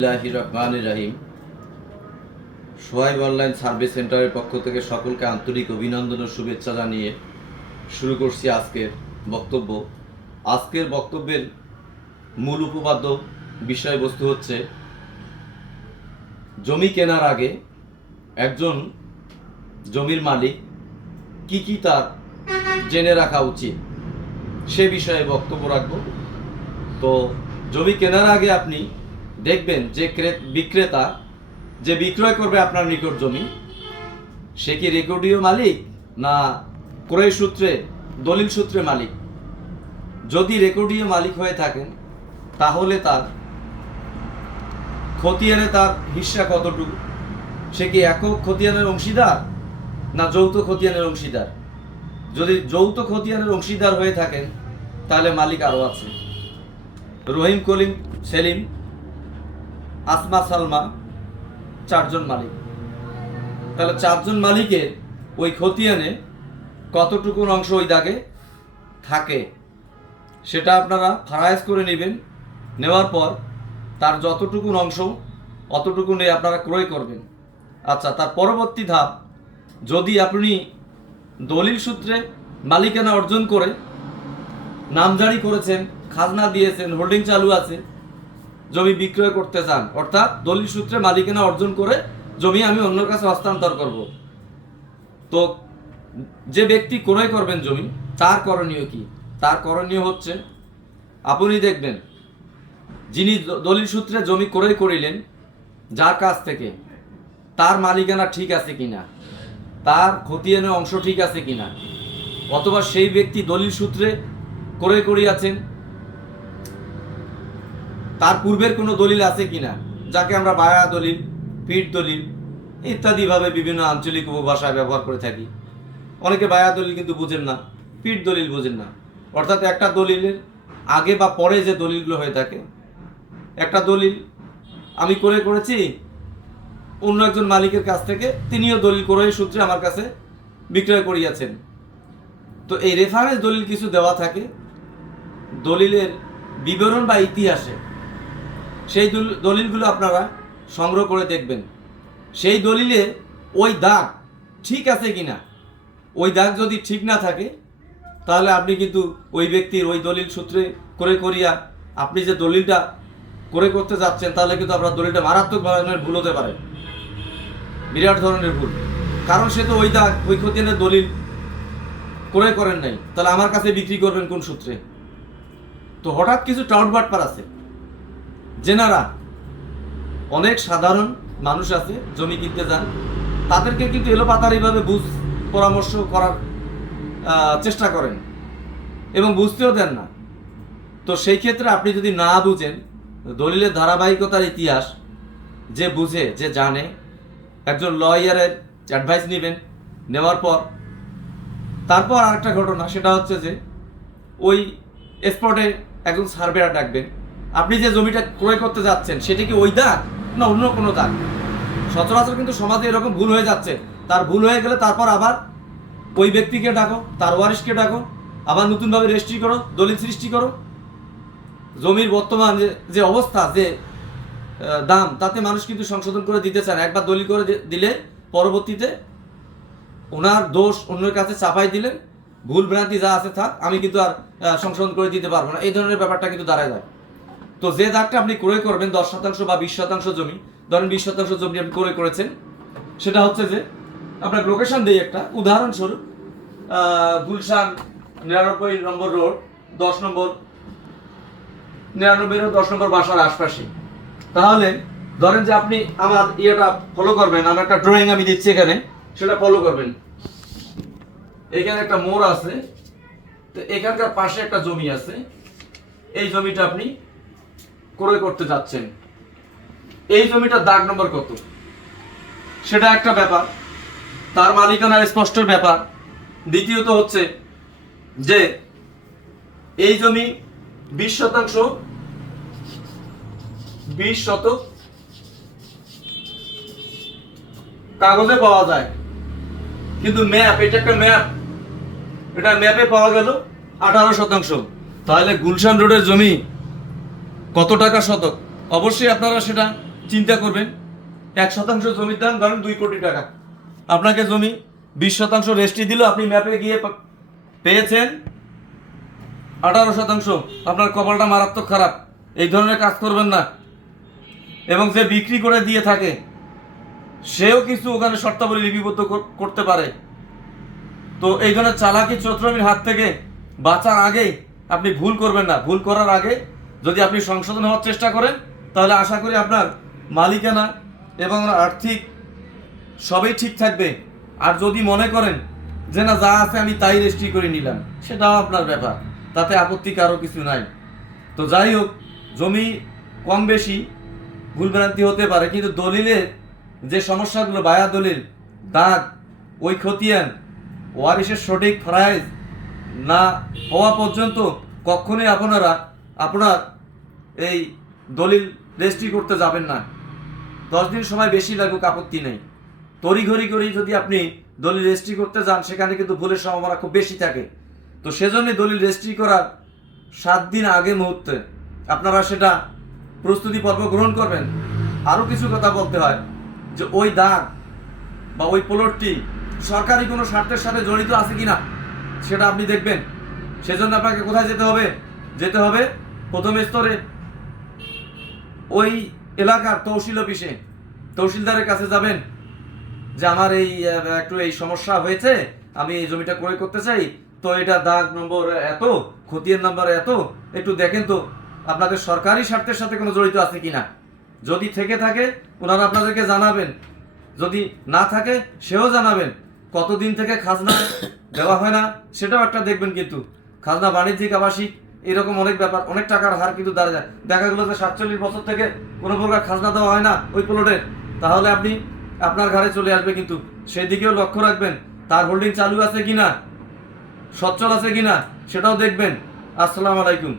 রহিম। Suhaib online service সেন্টারের পক্ষ থেকে সকলকে আন্তরিক অভিনন্দন ও শুভেচ্ছা জানিয়ে শুরু করছি আজকের বক্তব্য। আজকের বক্তব্যের মূল উপপাদ্য বিষয়বস্তু হচ্ছে, জমি কেনার আগে একজন জমির মালিক কি তার জেনে রাখা উচিত সে বিষয়ে বক্তব্য রাখব। তো জমি কেনার আগে আপনি দেখবেন যে বিক্রেতা যে বিক্রয় করবে আপনার নিকট জমি, সে কি রেকর্ডীয় মালিক না ক্রয় সূত্রে দলিল সূত্রে মালিক। যদি রেকর্ডীয় মালিক হয়ে থাকেন তাহলে তার খতিয়ানে তার হিস্সা কতটুকু, সে কি একক খতিয়ানের অংশীদার না যৌথ খতিয়ানের অংশীদার। যদি যৌথ খতিয়ানের অংশীদার হয়ে থাকেন তাহলে মালিক আরও আছে। রহিম, কলিম, সেলিম, আসমা, সালমা, চারজন মালিক। তাহলে চারজন মালিকের ওই খতিয়ানে কতটুকু অংশ ওই দাগে থাকে সেটা আপনারা ফারাইজ করে নেবেন। নেওয়ার পর তার যতটুকু অংশ অতটুকু নিয়ে আপনারা ক্রয় করবেন। আচ্ছা, তার পরবর্তী ধাপ, যদি আপনি দলিল সূত্রে মালিকানা অর্জন করে নামজারি করেছেন, খাজনা দিয়েছেন, হোল্ডিং চালু আছে, জমি বিক্রয় করতে চান, অর্থাৎ দলিল সূত্রে মালিকানা অর্জন করে জমি আমি অন্যের কাছে হস্তান্তর করব, তো যে ব্যক্তি ক্রয় করবেন জমি তার করণীয় কি? তার করণীয় হচ্ছে, আপনি দেখবেন যিনি দলিল সূত্রে জমি ক্রয় করিলেন যার কাছ থেকে, তার মালিকানা ঠিক আছে কিনা, তার খতিয়ানের অংশ ঠিক আছে কিনা, অথবা সেই ব্যক্তি দলিল সূত্রে ক্রয় করিয়াছেন তার পূর্বের কোনো দলিল আছে কিনা, যাকে আমরা বায়া দলিল, পিঠ দলিল ইত্যাদিভাবে বিভিন্ন আঞ্চলিক উপভাষায় ব্যবহার করে থাকি। অনেকে বায়া দলিল কিন্তু বুঝেন না, পিঠ দলিল বুঝেন না। অর্থাৎ একটা দলিলের আগে বা পরে যে দলিলগুলো হয়ে থাকে, একটা দলিল আমি করেছি অন্য একজন মালিকের কাছ থেকে, তিনিও দলিল ক্রয়ের সূত্রে আমার কাছে বিক্রয় করিয়াছেন। তো এই রেফারেন্স দলিল কিছু দেওয়া থাকে দলিলের বিবরণ বা ইতিহাসে, সেই দলিলগুলো আপনারা সংগ্রহ করে দেখবেন সেই দলিলে ওই দাগ ঠিক আছে কিনা। ওই দাগ যদি ঠিক না থাকে তাহলে আপনি কিন্তু ওই ব্যক্তির ওই দলিল সূত্রে করিয়া আপনি যে দলিলটা করতে যাচ্ছেন তাহলে কিন্তু আপনার দলিলটা মারাত্মক ধরনের ভুল হতে পারে, বিরাট ধরনের ভুল। কারণ সে তো ওই দাগ, ওই খতিয়ানের দলিল করেন নাই, তাহলে আমার কাছে বিক্রি করবেন কোন সূত্রে? তো হঠাৎ কিছু টাউটবাটপার আছে, যেনারা অনেক সাধারণ মানুষ আছে জমি কিনতে যান, তাদেরকে কিন্তু এলোপাতাড়িভাবে পরামর্শ করার চেষ্টা করেন এবং বুঝতেও দেন না। তো সেই ক্ষেত্রে আপনি যদি না বুঝেন, দলিলের ধারাবাহিকতার ইতিহাস যে বুঝে, যে জানে, একজন লয়ারের অ্যাডভাইস নেবেন। নেওয়ার পর তারপর আরেকটা ঘটনা, সেটা হচ্ছে যে ওই স্পটে একজন সার্ভেয়ার ডাকবেন। আপনি যে জমিটা ক্রয় করতে যাচ্ছেন সেটা কি ওই দাগ না অন্য কোনো দাগ? সচরাচর কিন্তু সমাজে এরকম ভুল হয়ে যাচ্ছে। তার ভুল হয়ে গেলে তারপর আবার ওই ব্যক্তিকে ডাকো, তার ওয়ারিশকে ডাকো, আবার নতুনভাবে রেজিস্ট্রি করো, দলিল সৃষ্টি করো। জমির বর্তমান যে অবস্থা, যে দাম, তাতে মানুষ কিন্তু সংশোধন করে দিতে চায় না। একবার দলিল করে দিলে পরবর্তীতে ওনার দোষ অন্যের কাছে চাপাই দিলেন, ভুল ভ্রান্তি যা আছে থাক, আমি কিন্তু আর সংশোধন করে দিতে পারবো না, এই ধরনের ব্যাপারটা কিন্তু দাঁড়ায় যায়। তো যে দাগটা আপনি ক্রয় করবেন 10% বা 20% জমি, ধরেন 20% জমি আপনি ক্রয় করেছেন, সেটা হচ্ছে যে আপনার লোকেশন দিই একটা উদাহরণস্বরূপ, গুলশান 99 নম্বর রোড 10 নম্বর 99 10 নম্বর বাসার আশপাশে। তাহলে ধরেন যে আপনি আমার ইয়েটা ফলো করবেন, আমার একটা ড্রয়িং আমি দিচ্ছি এখানে, সেটা ফলো করবেন। এখানে একটা মোড় আছে, তো এখানকার পাশে একটা জমি আছে, এই জমিটা আপনি ক্রয় করতে যাচ্ছেন। এই জমিটার দাগ নম্বর কত সেটা একটা ব্যাপার, তার মালিকানার স্পষ্ট ব্যাপার। দ্বিতীয়ত হচ্ছে যে এই জমি 20% 20 শতক কাগজে পাওয়া যায়, কিন্তু ম্যাপ, এটা একটা ম্যাপ, এটা ম্যাপে পাওয়া গেল 18%। তাহলে গুলশান রোডের জমি কত টাকা শতক? অবশ্যই আপনারা সেটা চিন্তা করবেন 1% জমির দাম ধরেন 2 কোটি টাকা, আপনাকে জমি 20% রেস্ট্রি দিল, আপনি ম্যাপে গিয়ে পেয়েছেন 18%, আপনার কপালটা মারাত্মক খারাপ। এই ধরনের কাজ করবেন না। এবং যে বিক্রি করে দিয়ে থাকে সেও কিছু ওখানে শর্তাবলী লিপিবদ্ধ করতে পারে। তো এই ধরনের চালাকি চতুরামির হাত থেকে বাঁচার আগে আপনি ভুল করবেন না। ভুল করার আগে যদি আপনি সংশোধন হওয়ার চেষ্টা করেন তাহলে আশা করি আপনার মালিকানা এবং আর্থিক সবই ঠিক থাকবে। আর যদি মনে করেন যে না যা আছে আমি তাই রেজিস্ট্রি করে নিলাম, সেটাও আপনার ব্যাপার, তাতে আপত্তি কারো কিছু নাই। তো যাই হোক, জমি কম বেশি ভুলভ্রান্তি হতে পারে, কিন্তু দলিলের যে সমস্যাগুলো, বায়া দলিল, দাগ, ওই খতিয়ান, ওয়ারিশের সঠিক প্রাইজ না হওয়া পর্যন্ত কখনোই আপনার এই দলিল রেজিস্ট্রি করতে যাবেন না। 10 দিন সময় বেশি লাগুক আপত্তি নেই। তড়িঘড়ি করে যদি আপনি দলিল রেজিস্ট্রি করতে যান সেখানে কিন্তু ভুলের সম্ভাবনা খুব বেশি থাকে। তো সেজন্যই দলিল রেজিস্ট্রি করার 7 দিন আগে মুহূর্তে আপনারা সেটা প্রস্তুতি পর্ব গ্রহণ করবেন। আরও কিছু কথা বলতে হয় যে ওই দাগ বা ওই প্লটটি সরকারি কোনো স্বার্থের সাথে জড়িত আছে কিনা সেটা আপনি দেখবেন। সেজন্য আপনাকে কোথায় যেতে হবে প্রথম স্তরে ওই এলাকার তহসিল অফিসে, তহসিলদারের কাছে যাবেন যে আমার একটু এই সমস্যা হয়েছে, আমি এই জমিটা ক্রয় করতে চাই, তো এটা দাগ নম্বর এত, খতিয়ান নাম্বার এত, একটু দেখেন তো আপনাদের সরকারি স্বার্থের সাথে কোনো জড়িত আছে কিনা। যদি থেকে থাকে ওনারা আপনাদেরকে জানাবেন, যদি না থাকে সেও জানাবেন। কতদিন থেকে খাজনা দেওয়া হয় না সেটাও একটা দেখবেন। কিন্তু খাজনা বাণিজ্যিক, আবাসিক, এরকম অনেক ব্যাপার, অনেক টাকার হার কিন্তু দাঁড়া যায়। দেখা গেলো যে 47 বছর থেকে কোনো প্রকার খাজনা দেওয়া হয় না ওই প্লটের, তাহলে আপনি আপনার ঘরে চলে আসবে। কিন্তু সেই দিকেও লক্ষ্য রাখবেন, তার হোল্ডিং চালু আছে কিনা, সচ্ছল আছে কিনা সেটাও দেখবেন। আসসালামু আলাইকুম।